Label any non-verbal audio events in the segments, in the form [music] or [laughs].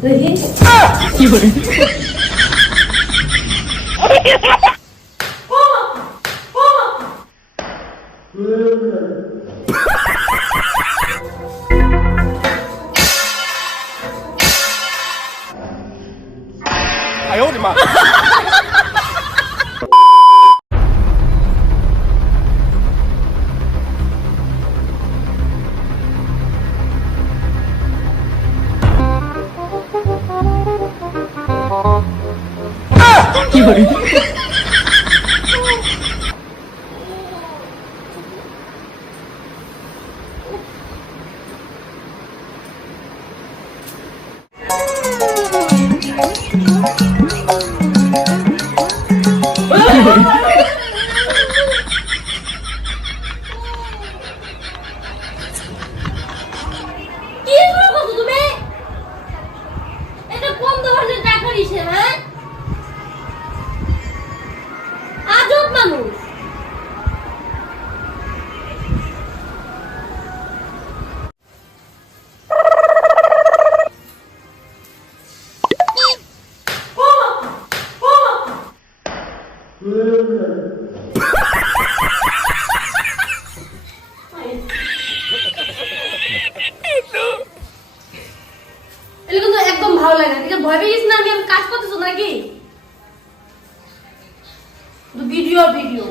왜? 아! 이걸. 아유, 우리 마. দেখি কি একদম ভালো লাগে না। ভয় পেয়েছিস না আমি কাজ করতেছো নাকি? ভিডিও ভিডিও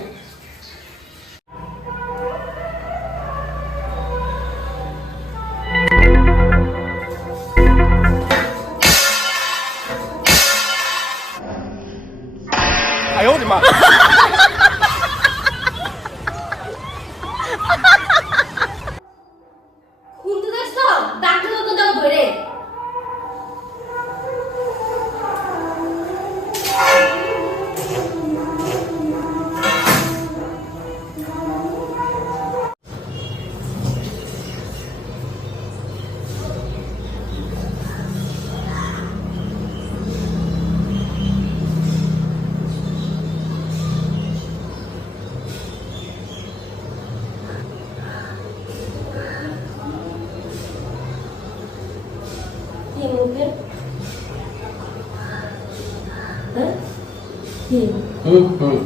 কি হুম হুম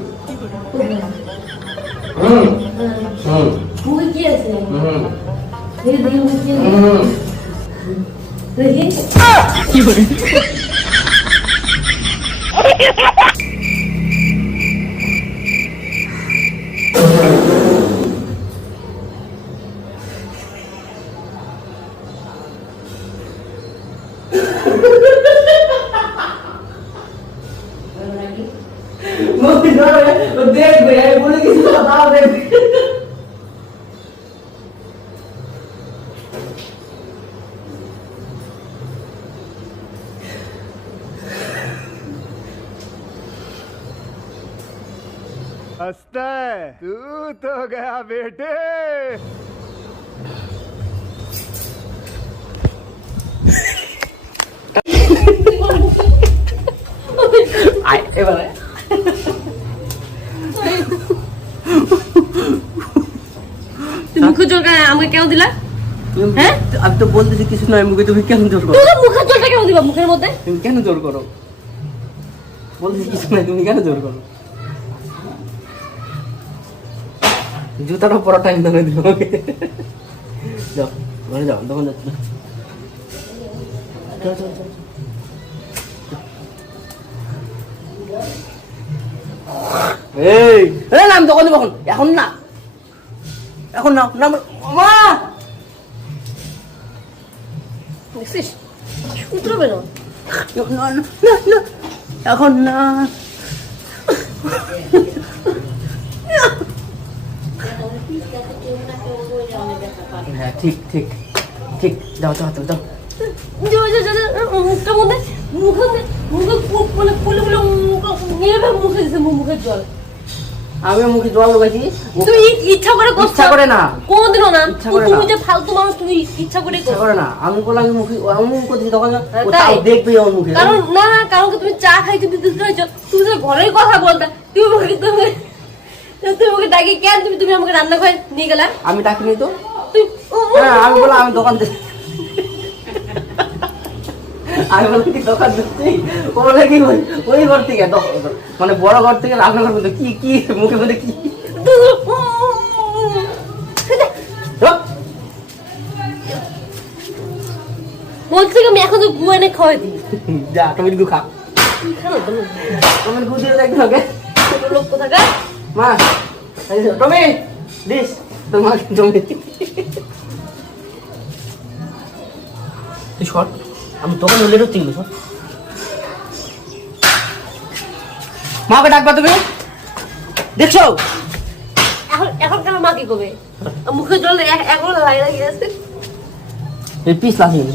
কোথায়? হুম হ্যাঁ। হুম মুখে কি আছে হুম দেখি দেখি মুখে কি আছে? হুম দেখি দেখবে हंसता है तू तो गया बेटे আয় এবারে তুমি মুখে জোর করে আমাকে কেন দিলা হ্যাঁ? আমি তো বলতেছি কিছু নয় মুখে তুমি কেন জোর করো? তুই তো মুখের জোরটা কেন দিবা মুখের মধ্যে? তুমি কেন জোর করো? বলতেছি কিছু নয় তুমি কেন জোর করো? জুতাটা পরা টাইম ধরে দিল ওকে যাও ঘরে যাও দোকান যাচ্ছি। এই এই না আমি দোকান এখন এখন না। এখন না না মা! দেখছিস? উতরবে না। না না না না এখন না। হ্যাঁ ঠিক ঠিক ঠিক। যাও, যাও, যাও, যাও, মুখটার মধ্যে মুখে মুখে ফু- মানে ফুলে ফুলে মুখ মুখে মুখ- মুখের জল। আমি মুখে জল লাগাইছি তুই ইচ্ছা করে করছ? ইচ্ছা করে না। কোনদিনও না। তুমি। যে ফালতু মানুষ তুমি ইচ্ছা করে ইচ্ছা করে না। আমি বললাম আমি মুখে আমি মুখ করছি তখন তাই? দেখবে আমার মুখে। কারণ না না কারণ তুমি চা খাইতে দিতে খাইছো? তুমি তো ঘরের কথা বলতে তুমি আমাকে তুমি তুমি আমাকে ডাকি কেন তুমি তুমি আমাকে রান্না করে নিয়ে গেলা? আমি ডাকিনি তো। তুই হ্যাঁ আমি বললাম আমি দোকান থেকে আমি বললাম কি দোকান ঢুকছি ও বলে কি ওই ওই ঘর থেকে মানে বড় ঘর থেকে রান্নাঘর মধ্যে কি কি মুখে মধ্যে কি? বলছি কি আমি এখন তো গু এনে খাওয়াই দিই। যা তুমি একটু খা। কি খাও তুমি? তুমি দেখতে হবে লোক কোথাকার? মা টমি দিস তোমার টমি তুই শর্ট আমি দোকানে লেট হচ্ছে কিন্তু মাকে ডাকবা তুমি? দেখছ? এখন এখন কেন মা কি করবে? মুখে জল এখন লাগে লাগিয়ে আছে এই পিস লাগছে কিন্তু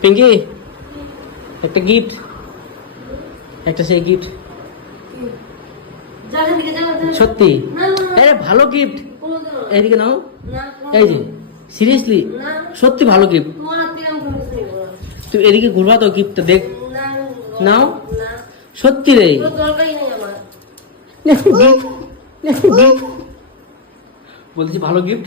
পিঙ্কি একটা গিফট একটা সেই গিফট সত্যি। আরে ভালো গিফট এদিকে নাও এই যে সিরিয়াসলি সত্যি ভালো গিফট। তুই এদিকে ঘুরবা তো গিফটটা দেখ নাও। সত্যি রে। বলছি ভালো গিফট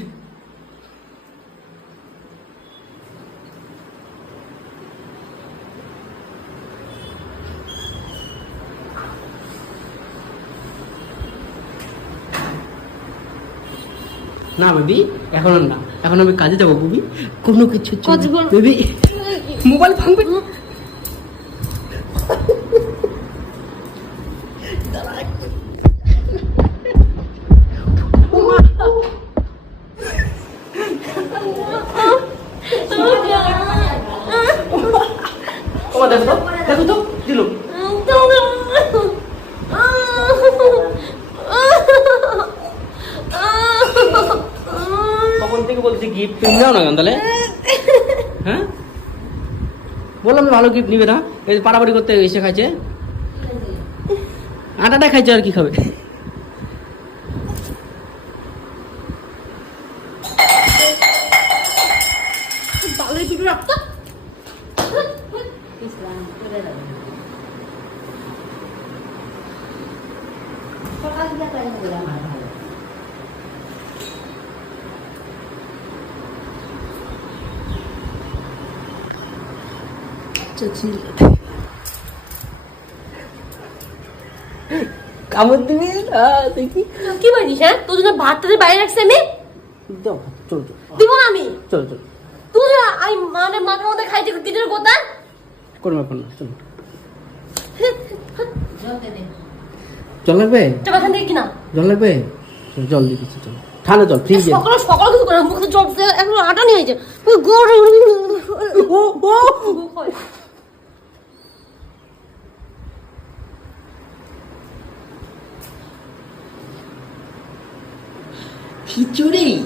না বেবি এখন না। এখন আমি কাজে যাব বেবি। কোনো কিছু বেবি মোবাইল ভাঙবে ও দেখো তো দেখো তো দিল তখন থেকে বলছি গিফট তুমি দাও না কেন তাহলে? [laughs] হ্যাঁ? বললাম ভালো গিফট নিবে না। এই পাড়াপাড়ি করতে এসে খাইছে। আটাটা খাইছে আর কি খাবে? ভালোই দুটো রাখতো কামড় দিবি? না দেখি। কি বলিস হ্যাঁ? তোর জন্য ভাত বাইরে রাখছি আমি? দাও চলো চলো। দিব না আমি? চলো চলো। তুই আমি মানে মাথার মধ্যে খাইতে কিটের কথা কোনো ব্যাপার না চলো। জল লাগবে? চাপা খান থেকে কিনা? জল লাগবে? জল দিয়ে দিচ্ছি চলো। ঠান্ডা জল ফ্রিজে সকাল সকাল কিছু করে মুখে জল এখন আটা নিয়ে হয়েছে ও 기초레이